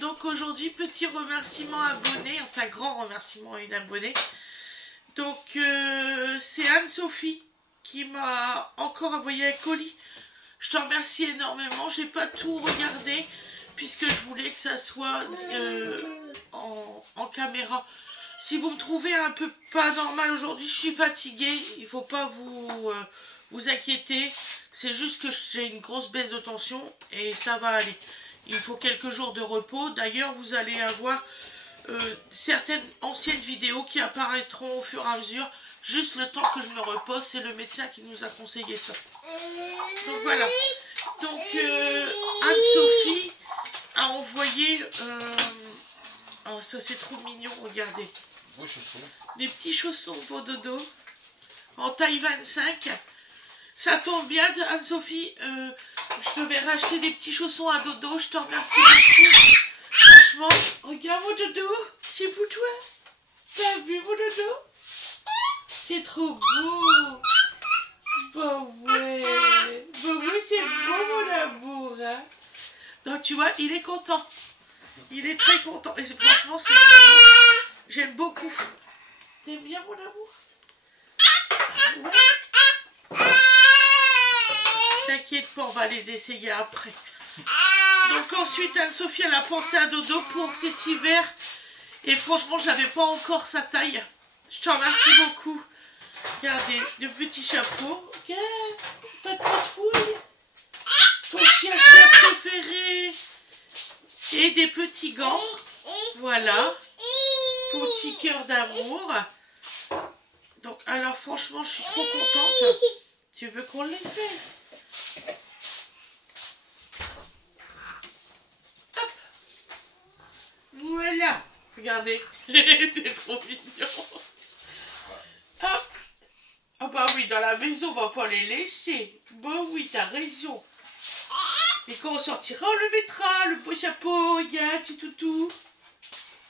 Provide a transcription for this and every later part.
Donc aujourd'hui, petit remerciement abonné, enfin grand remerciement à une abonnée. Donc c'est Anne-Sophie qui m'a encore envoyé un colis. Je te remercie énormément, j'ai pas tout regardé puisque je voulais que ça soit en caméra. Si vous me trouvez un peu pas normal aujourd'hui, je suis fatiguée, il faut pas vous inquiéter. C'est juste que j'ai une grosse baisse de tension et ça va aller. Il me faut quelques jours de repos. D'ailleurs, vous allez avoir certaines anciennes vidéos qui apparaîtront au fur et à mesure. Juste le temps que je me repose, c'est le médecin qui nous a conseillé ça. Donc voilà. Donc Anne-Sophie a envoyé... oh, ça c'est trop mignon, regardez. Des petits chaussons pour dodo. En taille 25. Ça tombe bien, Anne-Sophie. Je te vais racheter des petits chaussons à dodo. Je te remercie beaucoup. Franchement, regarde mon dodo. C'est pour toi. T'as vu mon dodo? C'est trop beau. Bah ouais. Bah oui, c'est beau mon amour. Hein. Donc tu vois, il est content. Il est très content. Et franchement, c'est j'aime beaucoup. T'aimes bien mon amour? Ouais. T'inquiète pas, on va les essayer après. Donc ensuite, Anne-Sophie, elle a pensé à dodo pour cet hiver. Et franchement, je n'avais pas encore sa taille. Je te remercie beaucoup. Regardez, le petit chapeau. Regarde, pas de patrouille. Ton chien préféré. Et des petits gants. Voilà. Petit cœur d'amour. Donc, alors franchement, je suis trop contente. Tu veux qu'on l'essaie? Hop. Voilà. Regardez. C'est trop mignon. Hop. Ah bah oui, dans la maison, on va pas les laisser. Bah oui, t'as raison. Et quand on sortira, on le mettra. Le beau chapeau, regarde, petit toutou.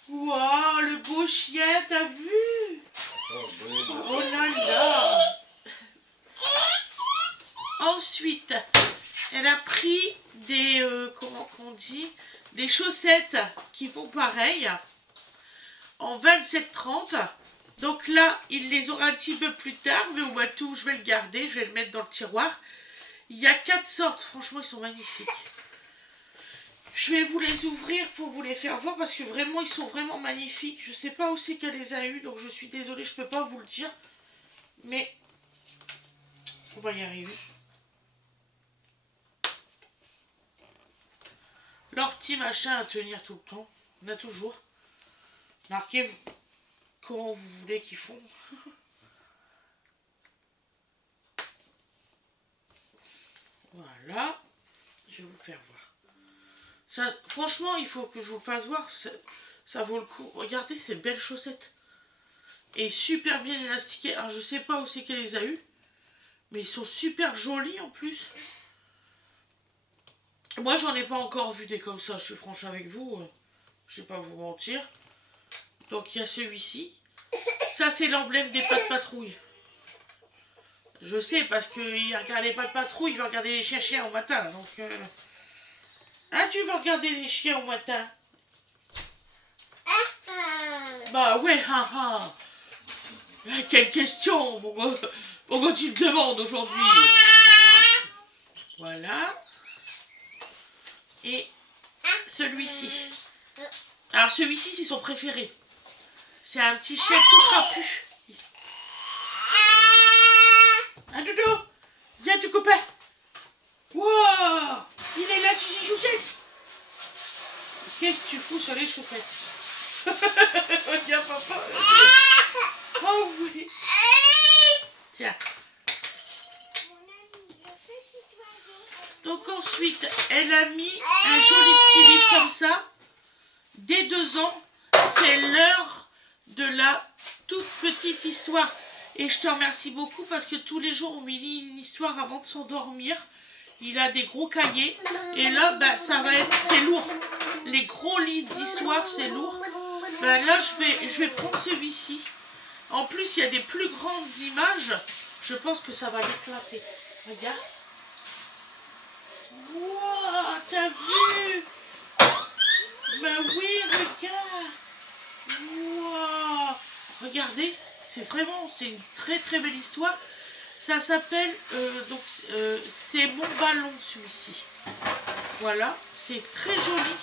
Waouh, le beau chien, t'as vu? Oh là là. Ensuite, elle a pris des, comment qu'on dit, des chaussettes qui font pareil, en 27-30. Donc là, il les aura un petit peu plus tard, mais au mois d'août, je vais le garder, je vais le mettre dans le tiroir. Il y a 4 sortes, franchement, ils sont magnifiques. Je vais vous les ouvrir pour vous les faire voir, parce que vraiment, ils sont vraiment magnifiques. Je ne sais pas où c'est qu'elle les a eus, donc je suis désolée, je ne peux pas vous le dire. Mais, on va y arriver. Leur petit machin à tenir tout le temps. On a toujours. Marquez comment vous voulez qu'ils font. Voilà. Je vais vous le faire voir. Ça, franchement, il faut que je vous le fasse voir. Ça vaut le coup. Regardez ces belles chaussettes. Et super bien élastiquées. Alors, je sais pas où c'est qu'elle les a eues. Mais ils sont super jolis en plus. Moi, j'en ai pas encore vu des comme ça. Je suis franche avec vous. Je vais pas vous mentir. Donc, il y a celui-ci. Ça, c'est l'emblème des pas de patrouille. Je sais, parce qu'il regarde les pas de patrouille, il va regarder les chiens au matin. Donc, hein, tu veux regarder les chiens au matin? Bah ouais, haha. Quelle question? Pourquoi tu me demandes aujourd'hui? Voilà. Et celui-ci. Alors celui-ci, c'est son préféré. C'est un petit chien tout trapu. Un dodo. Viens, tu copain. Wow. Il est là sur ses chaussettes. Qu'est-ce que tu fous sur les chaussettes? Viens, papa. Oh oui. Tiens. Donc ensuite, elle a mis un joli petit livre comme ça. Dès 2 ans, c'est l'heure de la toute petite histoire. Et je te remercie beaucoup parce que tous les jours, on me lit une histoire avant de s'endormir. Il a des gros cahiers. Et là, bah, ça va être, c'est lourd. Les gros livres d'histoire, c'est lourd. Bah, là, je vais prendre celui-ci. En plus, il y a des plus grandes images. Je pense que ça va l'éclater. Regarde. Wow, t'as vu? ben oui, regarde. Wow. Regardez, c'est une très très belle histoire. Ça s'appelle, c'est Mon Ballon celui-ci. Voilà, c'est très joli.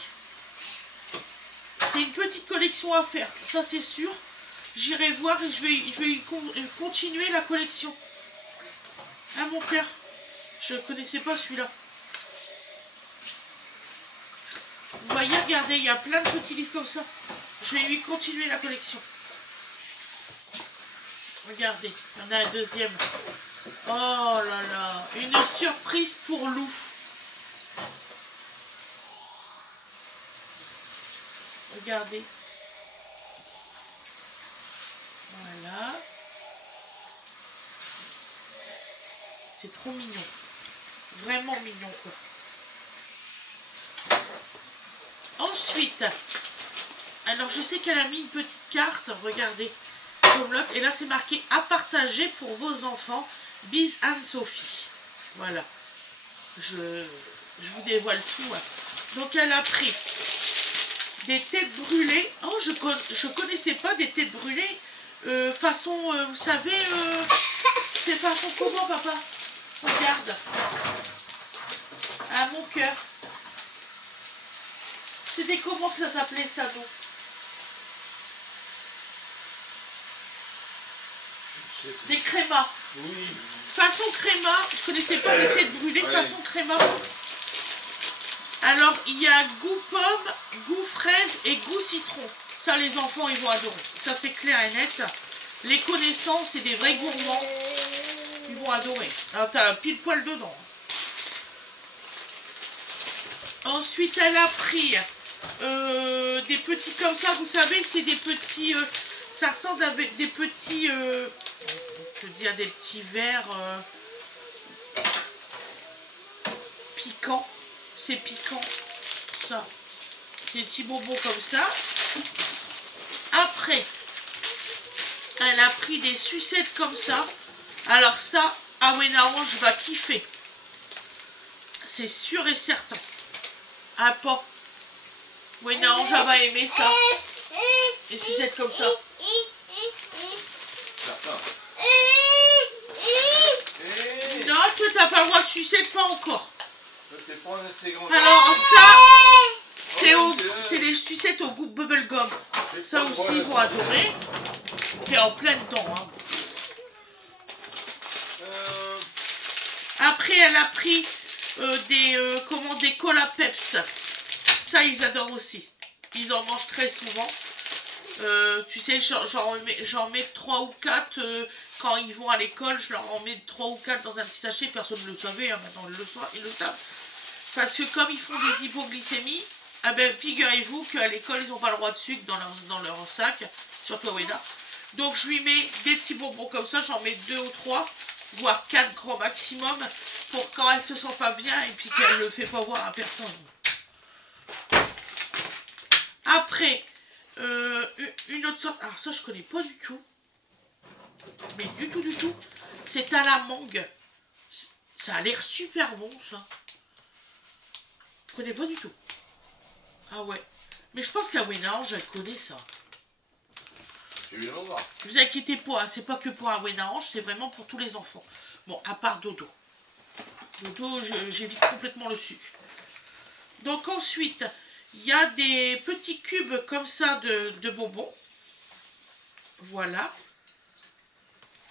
C'est une petite collection à faire, ça c'est sûr. J'irai voir et je vais continuer la collection. Ah mon cœur, je connaissais pas celui-là. Vous voyez, regardez, il y a plein de petits livres comme ça. Je vais lui continuer la collection. Regardez, il y en a un deuxième. Oh là là, une surprise pour Lou. Regardez. Voilà. C'est trop mignon. Vraiment mignon, quoi. Ensuite, alors je sais qu'elle a mis une petite carte, regardez, et là c'est marqué à partager pour vos enfants, Bise Anne-Sophie. Voilà, je vous dévoile tout. Hein. Donc elle a pris des têtes brûlées. Oh, je connaissais pas des têtes brûlées façon, vous savez, c'est façon comment, papa? Regarde, à mon cœur. C'était comment que ça s'appelait ça, non? Des crémas. Oui. Façon créma, je connaissais pas les têtes brûlées, ouais. Façon créma. Alors, il y a goût pomme, goût fraise et goût citron. Ça, les enfants, ils vont adorer. Ça, c'est clair et net. Les connaissances, c'est des vrais gourmands. Ils vont adorer. Alors, t'as pile poil dedans. Ensuite, elle a pris des petits comme ça, vous savez, c'est des petits, ça ressemble avec des petits, je veux dire des petits verres piquants, c'est piquant, ça, des petits bonbons comme ça. Après, elle a pris des sucettes comme ça, alors ça, Awena Orange va kiffer, c'est sûr et certain. Ah, pas. Oui, non, va aimer ça. Les sucettes comme ça. Non, toi, t'as pas le droit de sucettes, pas encore. Alors, ça, c'est des sucettes au goût bubblegum. Ça aussi, ils vont adorer. T'es en plein dedans. Hein. Après, elle a pris des cola peps. Ça, ils adorent aussi. Ils en mangent très souvent. Tu sais, j'en mets 3 ou 4 quand ils vont à l'école. Je leur en mets 3 ou 4 dans un petit sachet. Personne ne le savait, hein, maintenant ils le savent. Parce que comme ils font des hypoglycémies, ah ben, figurez-vous qu'à l'école, ils n'ont pas le droit de sucre dans leur sac, surtout Awena. Donc je lui mets des petits bonbons comme ça. J'en mets 2 ou 3, voire 4 grands maximum, pour quand elle se sent pas bien et puis qu'elle ne le fait pas voir à personne. Après, une autre sorte, alors ça je connais pas du tout, mais du tout, c'est à la mangue. Ça a l'air super bon ça. Je connais pas du tout. Ah ouais, mais je pense qu'Awena Orange elle connaît ça. Vous inquiétez pas, hein, c'est pas que pour Awena Orange, c'est vraiment pour tous les enfants. Bon, à part Dodo. Dodo, j'évite complètement le sucre. Donc ensuite, il y a des petits cubes comme ça de bonbons. Voilà.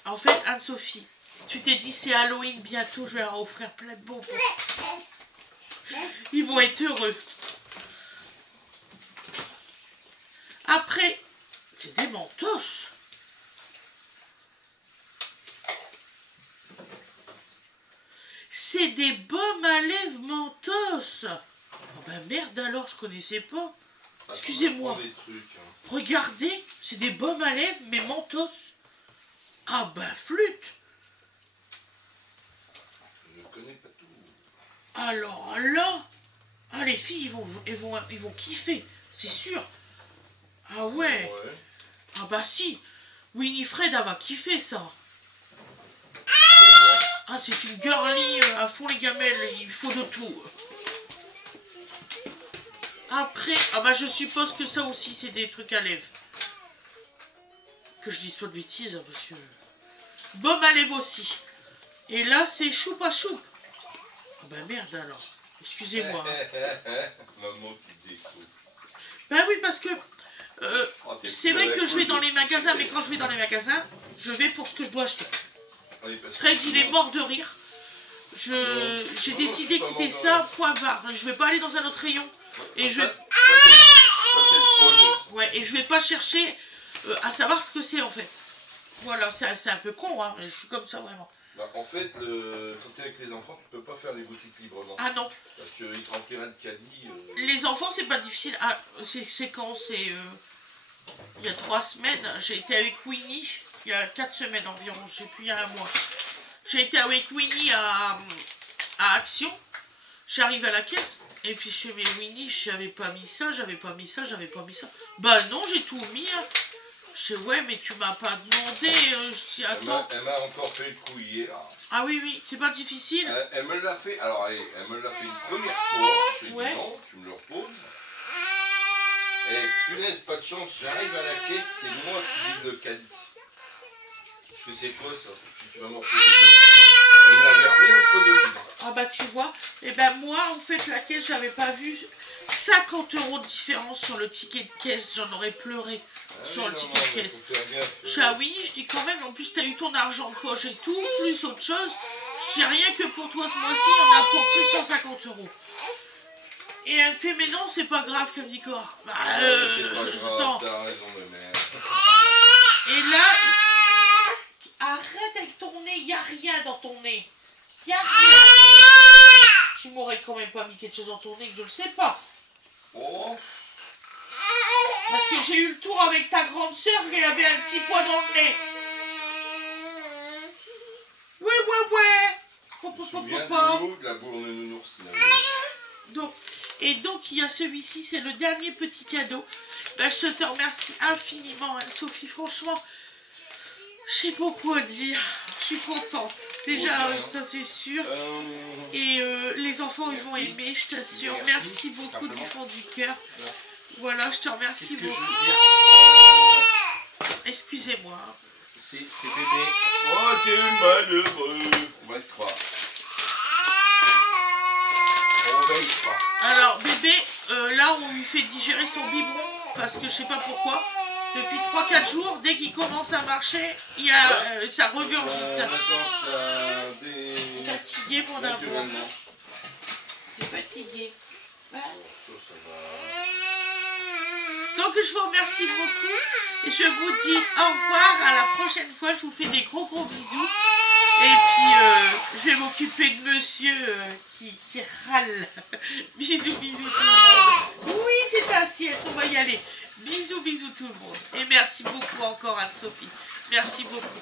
En fait, Anne-Sophie, tu t'es dit c'est Halloween bientôt, je vais leur offrir plein de bonbons. Ils vont être heureux. Après, c'est des mentos. C'est des baumes à lèvres mentos. Oh ben merde alors, je connaissais pas. Excusez-moi. Regardez, c'est des baumes à lèvres, mais mentos. Ah ben flûte. Je ne connais pas tout. Alors là, ah les filles, ils vont kiffer, c'est sûr. Ah ouais. Ah bah si, Winifred, elle va kiffer ça. Ah, c'est une girly à fond les gamelles, il faut de tout. Après, ah bah je suppose que ça aussi c'est des trucs à lèvres. Que je dise pas de bêtises, hein, parce que... Baume à lèvres aussi. Et là c'est choupe à choupe. Ah bah merde alors. Excusez-moi. Maman qui découvre. Bah oui parce que... Oh, c'est vrai que je vais dans les magasins, mais quand je vais dans les magasins, je vais pour ce que je dois acheter. Fred, il est mort de rire. J'ai décidé que c'était ça, point barre. Je vais pas aller dans un autre rayon. Et je vais... Ouais, et je vais pas chercher à savoir ce que c'est en fait. Voilà, c'est un peu con, hein, mais je suis comme ça vraiment. Bah, en fait, quand tu es avec les enfants, tu peux pas faire les boutiques librement. Ah non. Parce qu'ils te rempliraient de caddie. Les enfants, c'est pas difficile. Ah, c'est quand c'est... il y a 3 semaines, j'ai été avec Winnie. Il y a 4 semaines environ, je sais plus, il y a un mois. J'ai été avec Winnie à Action. J'arrive à la caisse. Et puis je fais, mais Winnie, j'avais pas mis ça, j'avais pas mis ça, j'avais pas mis ça. Bah non, j'ai tout mis. Hein. Je dis, ouais, mais tu m'as pas demandé. Je dis, attends. Elle m'a encore fait le coup hier. Ah oui, oui, c'est pas difficile. Elle me l'a fait, alors elle me l'a fait une première fois. Je lui ai dit non, tu me le reposes. Et punaise, pas de chance, j'arrive à la caisse, c'est moi qui vide le caddie. Je fais, c'est quoi ça? Tu vas me reposer ça. Elle me l'avait remis entre deux vides. Ah bah tu vois, et ben moi en fait la caisse j'avais pas vu 50 € de différence sur le ticket de caisse, j'en aurais pleuré sur le ticket de caisse. Je dis ah oui, je dis quand même, en plus t'as eu ton argent de poche et tout, plus autre chose, je dis rien que pour toi ce mois-ci on a pour plus 150 €. Et elle me fait mais non c'est pas grave qu'elle me dit quoi. Bah c'est pas grave, t'as raison de merde. Et là, arrête avec ton nez, y a rien dans ton nez. Y a rien. Tu m'aurais quand même pas mis quelque chose dans ton nez que je le sais pas. Oh. Parce que j'ai eu le tour avec ta grande sœur qui avait un petit poids dans le nez. Ouais, ouais, ouais. Je me souviens de la boule de nounours. Donc il y a celui-ci, c'est le dernier petit cadeau. Ben, je te remercie infiniment, Anne-Sophie. Franchement, je sais pas quoi dire. Je suis contente. Déjà, ça c'est sûr. Et les enfants, ils vont aimer, je t'assure. Merci beaucoup du fond du cœur. Voilà, je te remercie beaucoup. Excusez-moi. C'est bébé. Oh, t'es malheureux. On va te croire. On va y croire. Alors, bébé, là, on lui fait digérer son biberon. Parce que je sais pas pourquoi. Depuis 3-4 jours, dès qu'il commence à marcher, il y a, ça regurgite. Fatigué, mon amour. T'es fatigué. Ouais. Donc je vous remercie beaucoup. Et je vous dis au revoir. À la prochaine fois. Je vous fais des gros bisous. Et puis je vais m'occuper de monsieur qui râle. Bisous tout le monde. Oui, c'est ta sieste. On va y aller. Bisous tout le monde. Et merci beaucoup encore Anne-Sophie. Merci beaucoup.